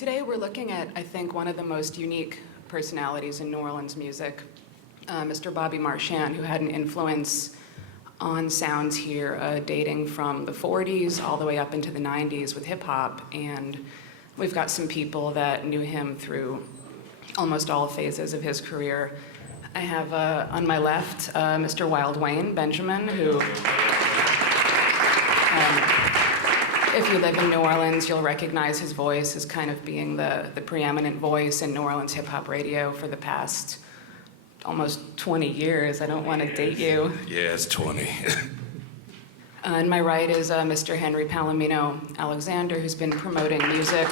Today we're looking at, I think, one of the most unique personalities in New Orleans music, Mr. Bobby Marchan, who had an influence on sounds here dating from the 40s all the way up into the 90s with hip-hop. And we've got some people that knew him through almost all phases of his career. I have on my left Mr. Wild Wayne Benjamin, who if you live in New Orleans, you'll recognize his voice as kind of being the preeminent voice in New Orleans hip-hop radio for the past almost 20 years. I don't want to date you. Yeah, it's 20. On my right is Mr. Henry Palomino Alexander, who's been promoting music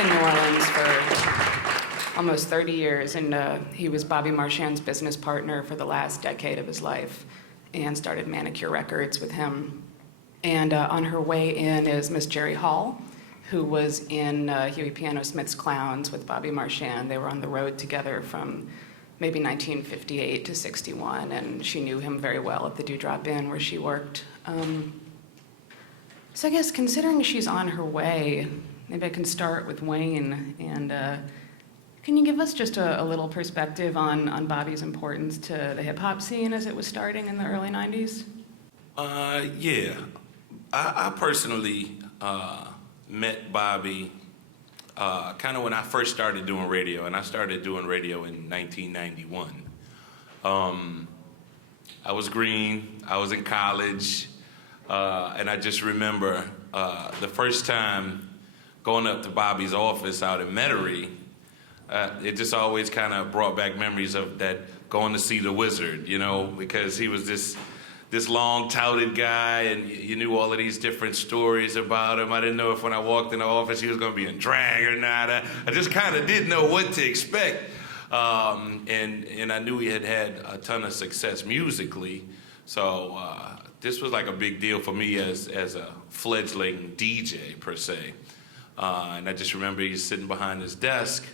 in New Orleans for almost 30 years, and he was Bobby Marchan's business partner for the last decade of his life and started Manicure Records with him. And on her way in is Miss Jerry Hall, who was in Huey Piano Smith's Clowns with Bobby Marchan. They were on the road together from maybe 1958 to 61, and she knew him very well at the Dewdrop Inn where she worked. So I guess considering she's on her way, maybe I can start with Wayne. And can you give us just a little perspective on Bobby's importance to the hip-hop scene as it was starting in the early 90s? Yeah. I personally met Bobby kind of when I first started doing radio, and I started doing radio in 1991. I was green, I was in college, and I just remember the first time going up to Bobby's office out in Metairie. It just always kind of brought back memories of that going to see the Wizard, you know, because he was this long touted guy, and you knew all of these different stories about him. I didn't know if when I walked in the office he was going to be in drag or not. I just kind of didn't know what to expect. And I knew he had a ton of success musically. So this was like a big deal for me as a fledgling DJ per se. And I just remember he was sitting behind his desk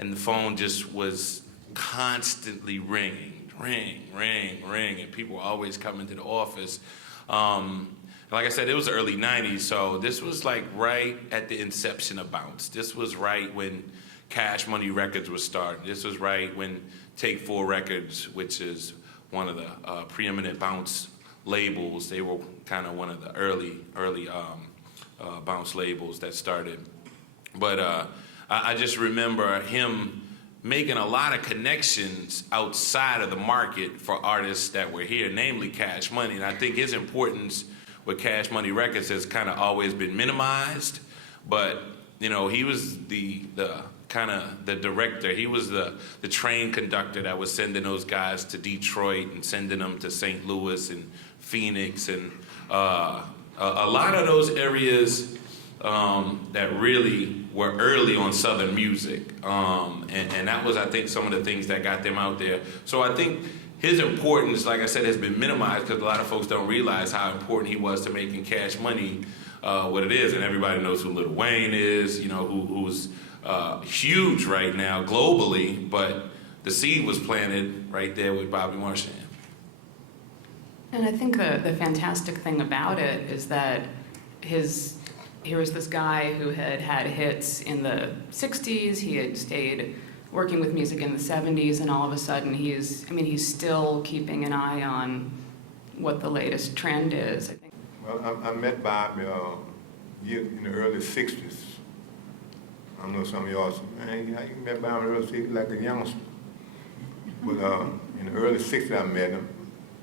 and the phone just was constantly ringing. Ring, ring, ring, and people were always coming to the office. Like I said, it was the early 90s, so this was like right at the inception of Bounce. This was right when Cash Money Records was starting. This was right when Take 4 Records, which is one of the preeminent Bounce labels, they were kind of one of the early Bounce labels that started. But I just remember him making a lot of connections outside of the market for artists that were here, namely Cash Money. And I think his importance with Cash Money Records has kind of always been minimized. But, you know, he was the kind of the director. He was the train conductor that was sending those guys to Detroit and sending them to St. Louis and Phoenix. And a lot of those areas that really were early on Southern music. And that was, I think, some of the things that got them out there. So I think his importance, like I said, has been minimized because a lot of folks don't realize how important he was to making Cash Money what it is. And everybody knows who Lil Wayne is, you know, who's huge right now globally, but the seed was planted right there with Bobby Marchan. And I think the fantastic thing about it is that here was this guy who had had hits in the 60s, he had stayed working with music in the 70s, and all of a sudden he's still keeping an eye on what the latest trend is, I think. Well, I met Bobby in the early 60s. I know some of y'all say, man, how you met Bobby in the early 60s like a youngster? But in the early 60s I met him.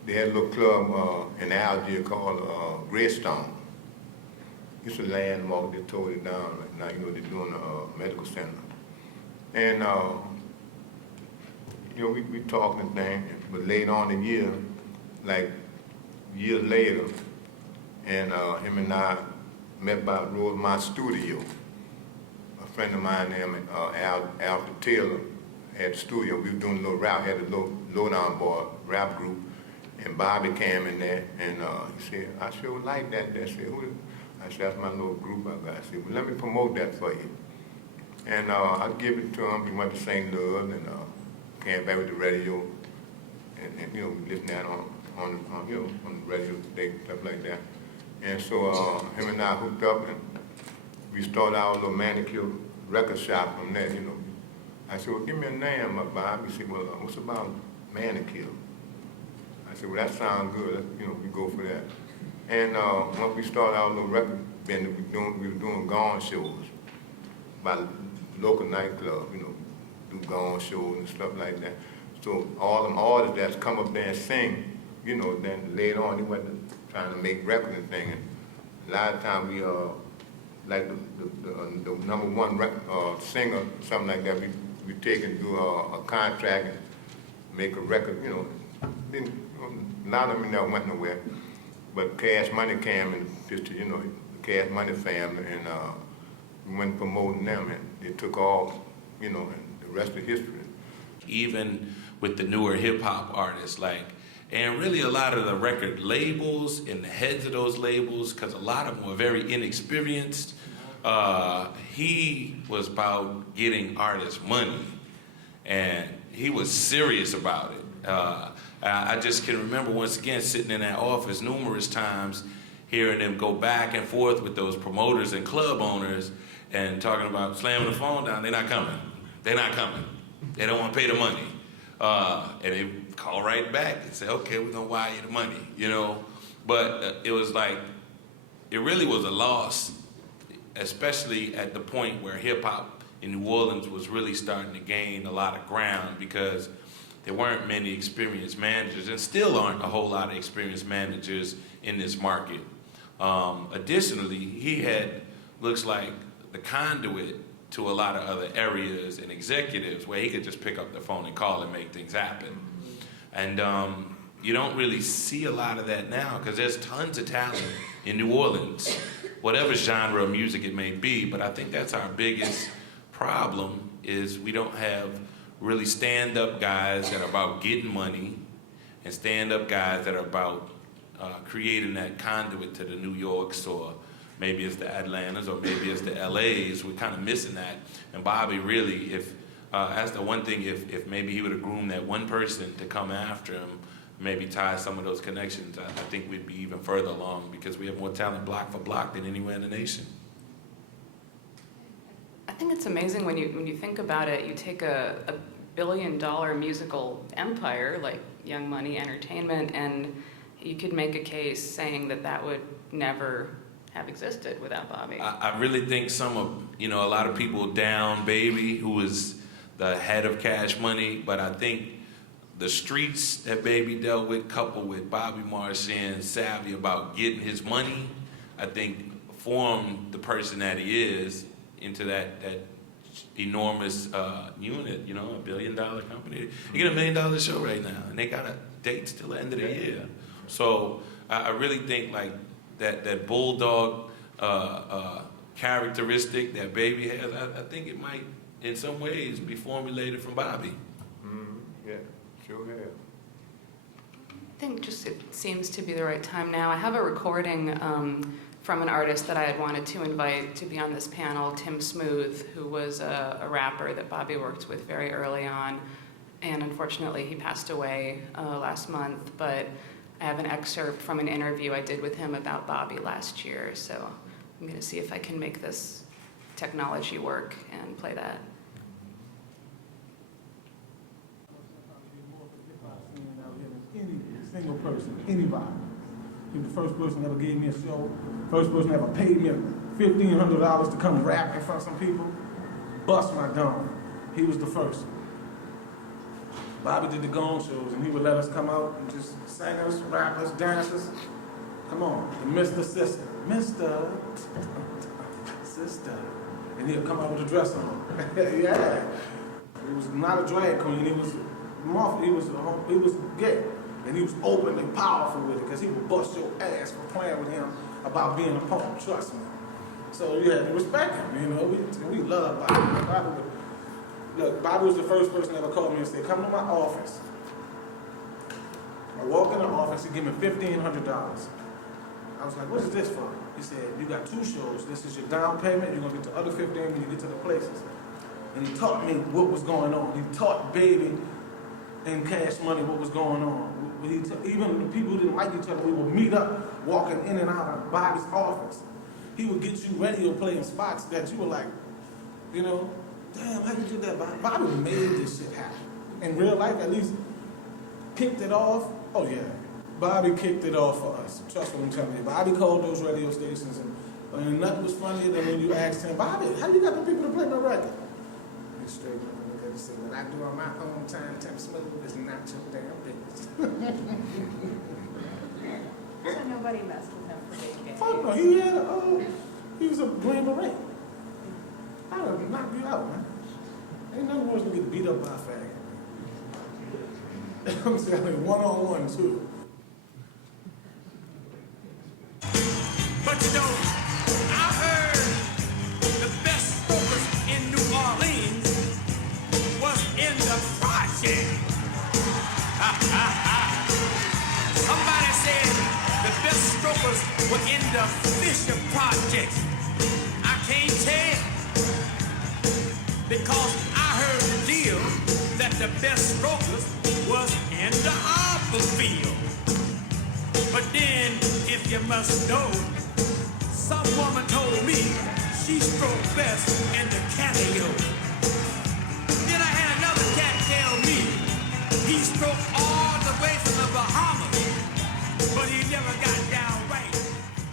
They had a little club in Algiers called Greystone. It's a landmark. They tore it down right now. You know, they're doing a medical center. And, you know, we talked and things, but later on in the year, like years later, and him and I met by Rosemont Studio. A friend of mine named Alfred Taylor had the studio. We were doing a little rap, had a little lowdown boy rap group, and Bobby came in there, and he said, I sure like that. I said, who? I said, that's my little group I got. I said, well, let me promote that for you. And I give it to him. He went to St. Louis and came back with the radio, and you know, listening that on the radio, stuff like that. And so him and I hooked up, and we started our little manicure record shop from there, you know. I said, well, give me a name, Bob. He said, well, what's about manicure? I said, well, that sounds good. Let's, you know, we go for that. And once we started our little record band, we were doing gone shows by local nightclub, you know, do gone shows and stuff like that. So all them artists that's come up there and sing, you know, then later on they went trying to make records and things. And a lot of times we like the number one singer, something like that, we take and do a contract and make a record, you know. Then, a lot of them never went nowhere. But Cash Money came and just, you know, the Cash Money family, and we went promoting them, and they took off, you know, and the rest of history. Even with the newer hip hop artists, and really a lot of the record labels and the heads of those labels, because a lot of them were very inexperienced. He was about getting artists money, and he was serious about it. I just can remember once again sitting in that office numerous times, hearing them go back and forth with those promoters and club owners and talking about slamming the phone down. They're not coming. They're not coming. They don't want to pay the money. And they call right back and say, okay, we're going to wire you the money, you know. But it was like, it really was a loss, especially at the point where hip-hop in New Orleans was really starting to gain a lot of ground, because there weren't many experienced managers, and still aren't a whole lot of experienced managers in this market. Additionally, he had, looks like, the conduit to a lot of other areas and executives where he could just pick up the phone and call and make things happen. And you don't really see a lot of that now, because there's tons of talent in New Orleans, whatever genre of music it may be. But I think that's our biggest problem, is we don't have really stand-up guys that are about getting money, and stand-up guys that are about creating that conduit to the New Yorks, or maybe it's the Atlantas, or maybe it's the LAs. We're kind of missing that. And Bobby really, if that's the one thing, if maybe he would have groomed that one person to come after him, maybe tie some of those connections, I think we'd be even further along, because we have more talent block for block than anywhere in the nation. I think it's amazing when you think about it. You take a billion-dollar musical empire like Young Money Entertainment, and you could make a case saying that would never have existed without Bobby. I really think some of, a lot of people down Baby, who was the head of Cash Money, but I think the streets that Baby dealt with, coupled with Bobby Marchan's savvy about getting his money, I think formed the person that he is into that enormous unit, $1 billion company. You get $1 million show right now, and they got a date till the end of the year. So I really think like that bulldog characteristic that Baby has, I think it might, in some ways, be formulated from Bobby. Yeah, sure have. I think just it seems to be the right time now. I have a recording from an artist that I had wanted to invite to be on this panel, Tim Smooth, who was a rapper that Bobby worked with very early on. And unfortunately, he passed away last month. But I have an excerpt from an interview I did with him about Bobby last year. So I'm going to see if I can make this technology work and play that. Any single person, anybody. He was the first person that ever gave me a show, first person that ever paid me $1,500 to come rap in front of some people. Bust my dome. He was the first. Bobby did the gong shows, and he would let us come out and just sing us, rap us, dance us. Come on, the Mr. Sister. Mr. Sister. And he'll come out with a dress on. Yeah. He was not a drag queen, he was gay. And he was open and powerful with it, because he would bust your ass for playing with him about being a punk, trust me. So you had to respect him, we love Bobby. Look, Bobby was the first person that ever called me and said, come to my office. I walk in the office, he gave me $1,500. I was like, what is this for? He said, you got 2 shows. This is your down payment. You're going to get the other 15 when you get to the places. And he taught me what was going on. He taught Baby and Cash Money what was going on. Even the people who didn't like each other, we would meet up walking in and out of Bobby's office. he would get you radio playing spots that you were like, you know, damn, how you do that? Bobby made this shit happen. In real life, at least, kicked it off. Oh yeah, Bobby kicked it off for us. Trust what I'm telling you. Bobby called those radio stations, and nothing was funnier than when you asked him, Bobby, how you got the people to play my record? He straight up and looked at and said, what I do on my own time smooth is not your damn business. So nobody messed with him for being gay. Fuck no, he was a Green Beret. I would have knocked you out, man. Ain't nothing worse than get beat up by a faggot. I'm telling you, one-on-one, too. But you know, I heard the best strokers in New Orleans was in the project. Somebody said the best strokers were in the Fisher Project. I can't tell because I heard the deal that the best strokers was in the arbor field. But then, if you must know, some woman told me she stroked best in the catio. Then I had another cat tell me he stroked all the way from the Bahamas, but he never got down right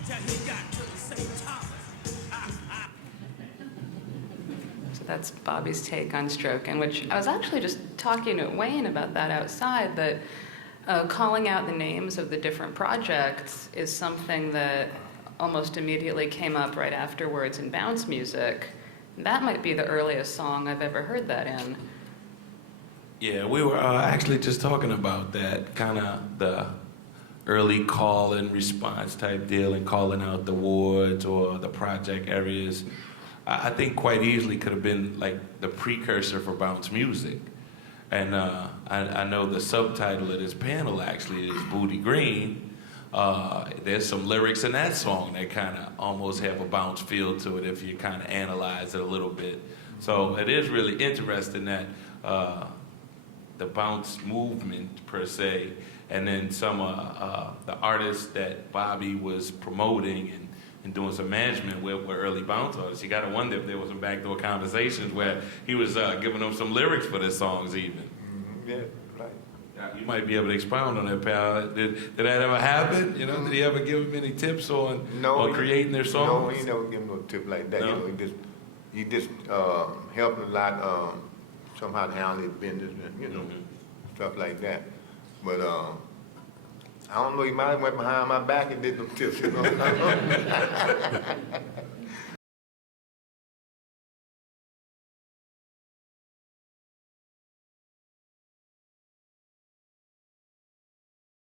till he got to the St. Thomas. So that's Bobby's take on stroking, which I was actually just talking to Wayne about that outside, that calling out the names of the different projects is something that almost immediately came up right afterwards in bounce music. That might be the earliest song I've ever heard that in. Yeah, we were actually just talking about that, kind of the early call and response type deal and calling out the wards or the project areas. I think quite easily could have been like the precursor for bounce music. And I know the subtitle of this panel actually is Booty Green. There's some lyrics in that song that kind of almost have a bounce feel to it if you kind of analyze it a little bit. So it is really interesting that the bounce movement per se, and then some the artists that Bobby was promoting and doing some management with were early bounce artists. You got to wonder if there was some backdoor conversations where he was giving them some lyrics for their songs even. Mm-hmm. Yeah, right. You might be able to expound on that, pal. Did that ever happen? You know, did he ever give them any tips on creating their songs? No, he never give them no tip like that. No? You know, he just helped a lot somehow to handle his business and stuff like that. But I don't know. He might have went behind my back and did them tips. You know.